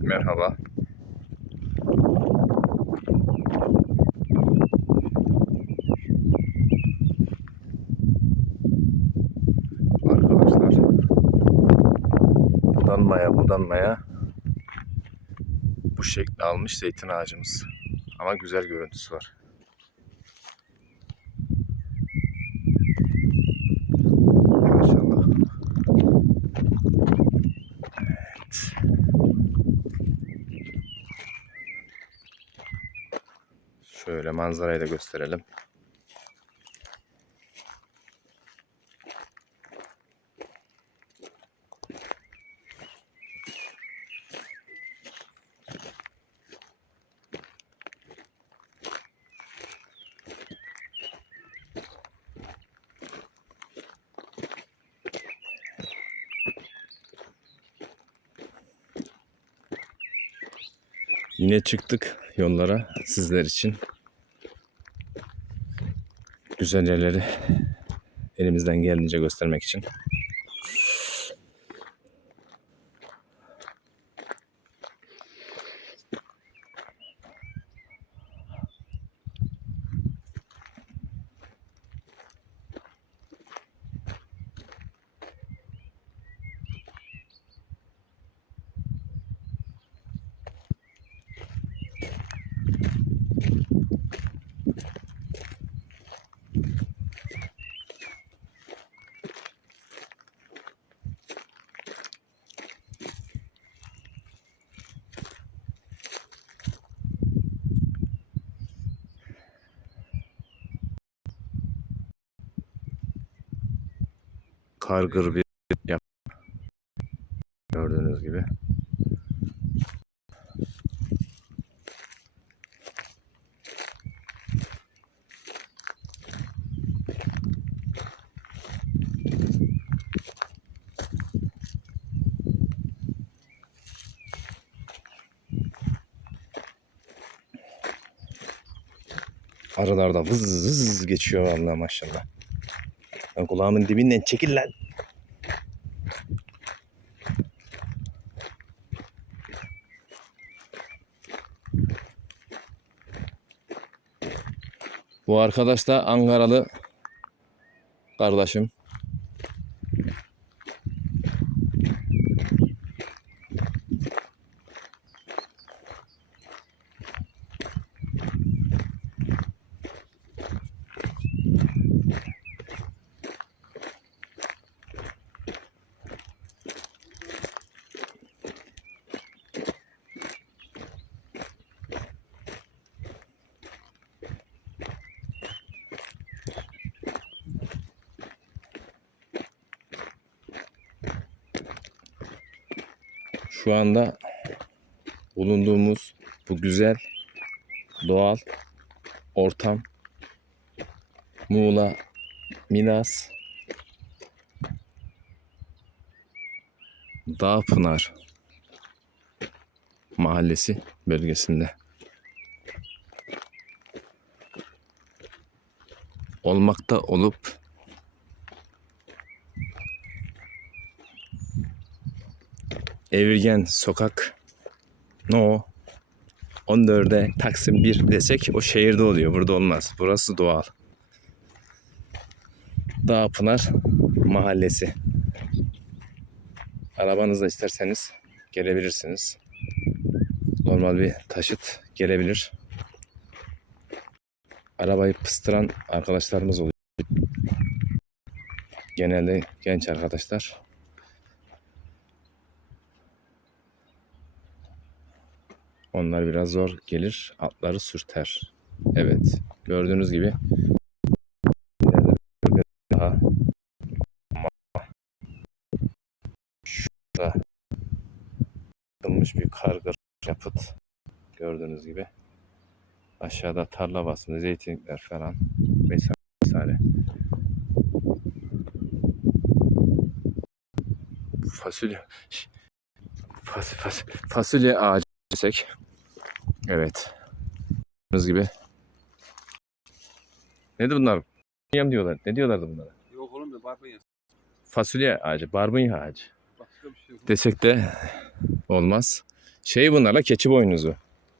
Merhaba. Arkadaşlar budanmaya budanmaya bu şekli almış zeytin ağacımız. Ama güzel görüntüsü var. Şöyle manzarayı da gösterelim. Yine çıktık yollara sizler için. Güzel yerleri elimizden geldiğince göstermek için. Kargır bir yap. Gördüğünüz gibi. Arılar da vız vız geçiyor vallahi maşallah. Lan kulağımın dibinden çekil lan. Bu arkadaş da Ankaralı kardeşim. Şu anda bulunduğumuz bu güzel doğal ortam Muğla Milas Dağpınar mahallesi bölgesinde olmakta olup Evirgen Sokak No 14'e Taksim 1 desek o şehirde oluyor. Burada olmaz. Burası doğal. Dağpınar Mahallesi. Arabanızla isterseniz gelebilirsiniz. Normal bir taşıt gelebilir. Arabayı pıstıran arkadaşlarımız oluyor. Genelde genç arkadaşlar. Onlar biraz zor gelir, atları sürter. Evet, gördüğünüz gibi. Daha. Şurada yapılmış bir kargır yapıt. Gördüğünüz gibi. Aşağıda tarla basını, zeytinlikler falan. Vesaire. vesaire. Fasulye. Fas, fas, fasulye ağacı desek Evet. Gördüğünüz gibi. Nedir bunlar? Yem diyorlar. Ne diyorlardı bunlara? Yok oğlum da barbunya. fasulye ağacı, barbunya ağacı. Başka bir şey yok. Desek de olmaz. Şey bunlarla keçi boynuzu.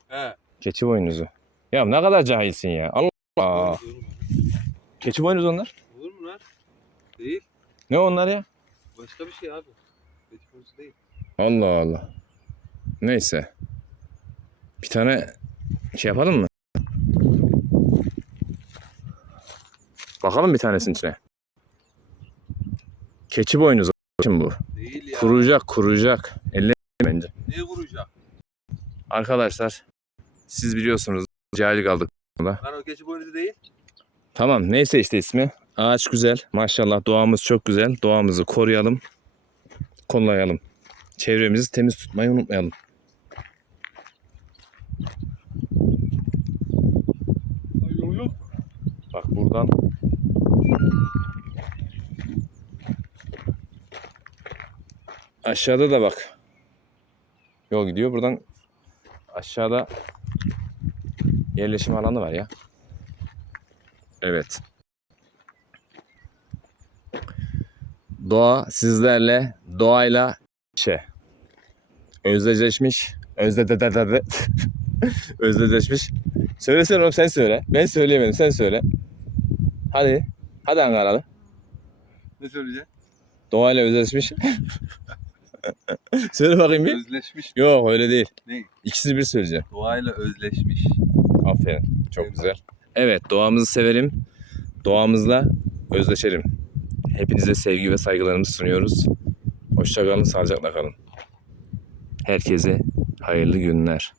He. Keçi boynuzu. Ya ne kadar cahilsin ya. Allah mu? Keçi boynuzu onlar. Olur mu lan? Değil. Ne onlar ya? Başka bir şey abi. Keçi konusu değil. Allah Allah. Neyse. Bir tane şey yapalım mı? Bakalım bir tanesinin içine. Keçi boynuzu şimdi bu. Değil ya. Kuruyacak, kuruyacak. Elle bence. Ne vuracak? Arkadaşlar siz biliyorsunuz cahil kaldık. Lan o keçi boynuzu değil. Tamam neyse işte ismi. Ağaç güzel. Maşallah doğamız çok güzel. Doğamızı koruyalım. Kollayalım. Çevremizi temiz tutmayı unutmayalım. Yol yok. Bak buradan aşağıda da bak. Yol gidiyor. Buradan aşağıda yerleşim alanı var ya. Evet. Doğa sizlerle, doğayla şey özdeşleşmiş. Özde de de de de. özdeşleşmiş. Söylesene oğlum sen söyle. Ben söyleyemedim sen söyle. Hadi. Hadi Ankaralı. Ne söyleyeceksin? Doğayla özdeşmiş. söyle bakayım bir. Özleşmiş. Yok öyle değil. Ne? İkisini bir söyleyeceğim. Doğayla özleşmiş. Aferin. Çok güzel. Evet doğamızı severim. Doğamızla özdeşelim. Hepinize sevgi ve saygılarımızı sunuyoruz. Hoşça kalın, sağlıcakla kalın. Herkese hayırlı günler.